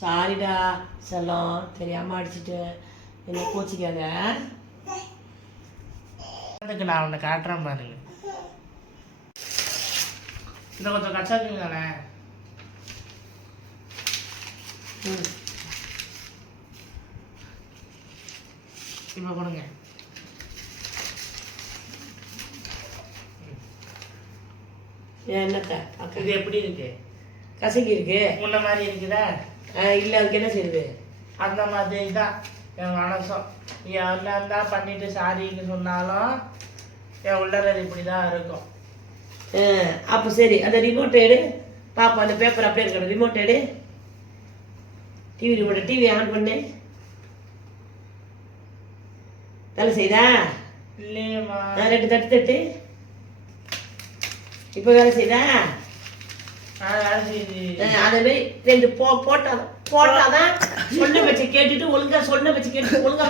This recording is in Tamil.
சாரிடா செல்லம், தெரியாமல் அடிச்சுட்டு என்ன கோச்சிக்காத. அதுக்கு நான் உன்னை காட்டுறேன் பாருங்க. இந்த கொஞ்சம் கச்சாக்குங்களே. இப்போ கொடுங்க. என்னத்த இது எப்படி இருக்கு? கசக்கி இருக்கு. முன்ன மாதிரி இருக்குதா? இல்லை, அதுக்கு என்ன செய்யுது? அந்த மாதிரி தான் என் மனசும். நீ என்ன தான் பண்ணிட்டு சாரின்னு சொன்னாலும் என் உள்ளறது இப்படி தான் இருக்கும். அப்போ சரி, அந்த ரிமோட் எடு பாப்பா. அந்த பேப்பர் அப்படியே இருக்கணும். ரிமோட் எடு. டிவி ரிமோட், டிவி ஆன் பண்ணு. வேலை செய்தா? இல்லையம்மா. 2 தட்டு தட்டு. இப்போ வேலை செய்தா? அதே மாதிரி 2 போட்டாதான் சொன்ன வச்சு கேட்டுட்டு ஒழுங்கா சொன்ன வச்சு கேட்டுட்டு ஒழுங்கா